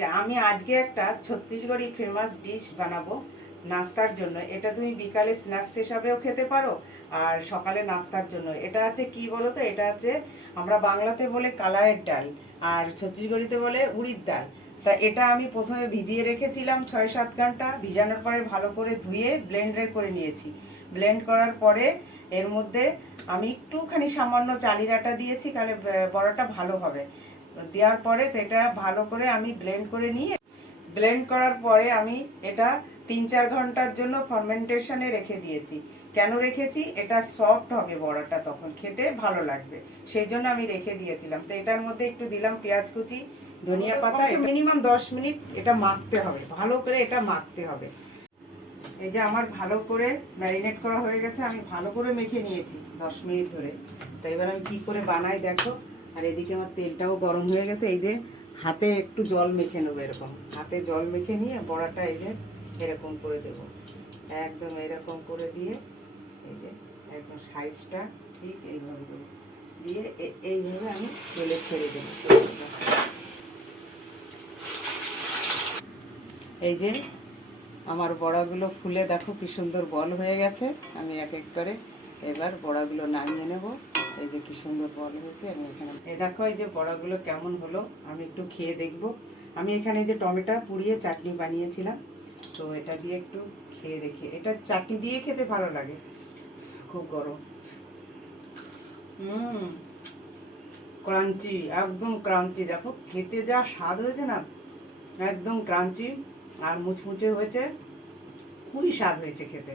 যে আমি আজকে একটা ছত্তিশগড়ি ফেমাস ডিশ বানাবো নাস্তার জন্য। এটা তুমি বিকালে স্ন্যাক্স হিসাবেও খেতে পারো আর সকালে নাস্তার জন্য। এটা আছে কি বলো তো, এটা আছে আমরা বাংলাতে বলে কালায়ের ডাল আর ছত্তিশগড়িতে বলে উড়িদ ডাল। তা এটা আমি প্রথমে ভিজিয়ে রেখেছিলাম 6-7 ঘন্টা। ভিজানোর পরে ভালো করে ধুয়ে ব্লেন্ডার করে নিয়েছি। ব্লেন্ড করার পরে এর মধ্যে আমি একটুখানি সামান্য চালের আটা দিয়েছি, তাহলে বড়াটা ভালো হবে। দেওয়ার পরে এটা ভালো করে আমি ব্লেন্ড করে নিয়ে ব্লেন্ড করার পরে আমি এটা 3-4 ঘন্টার জন্য ফার্মেন্টেশনে রেখে দিয়েছি। কেন রেখেছি? এটা সফট হবে বড়াটা, তখন খেতে ভালো লাগবে, সেই জন্য আমি রেখে দিয়েছিলাম। তো এটার মধ্যে একটু দিলাম পেঁয়াজ কুচি, ধনিয়া পাতা। মিনিমাম 10 মিনিট এটা মাখতে হবে, ভালো করে এটা মাখতে হবে। এই যে আমার ভালো করে ম্যারিনেট করা হয়ে গেছে, আমি ভালো করে মেখে নিয়েছি 10 মিনিট ধরে। তো এবার আমি কী করে বানাই দেখো। আর এদিকে আমার তেলটাও গরম হয়ে গেছে। এই যে হাতে একটু জল মেখে নেবো, এরকম হাতে জল মেখে নিয়ে বড়াটা এই যে এরকম করে দেবো, একদম এরকম করে দিয়ে এই যে একদম সাইজটা ঠিক এইভাবে দেবো, দিয়ে এইভাবে আমি তেলে ছেড়ে দেবো। এই যে আমার বড়াগুলো ফুলে দেখো কি সুন্দর বল হয়ে গেছে। আমি এক এক করে এবার বড়াগুলো নামিয়ে নেব। এই যে কি সুন্দর বল হয়েছে। আমি এখানে এই দেখো, এই যে বড়াগুলো কেমন হলো আমি একটু খেয়ে দেখব। আমি এখানে যে টমেটো পুড়িয়ে চাটনি বানিয়েছিলাম, তো এটা দিয়ে একটু খেয়ে দেখি। এটা চাটনি দিয়ে খেতে ভালো লাগে, খুব গরম। ক্রাঞ্চি, একদম ক্রাঞ্চি। দেখো খেতে যা স্বাদ হয়েছে না, একদম ক্রাঞ্চি আর মুচমুচে হয়েছে, খুবই স্বাদ হয়েছে খেতে।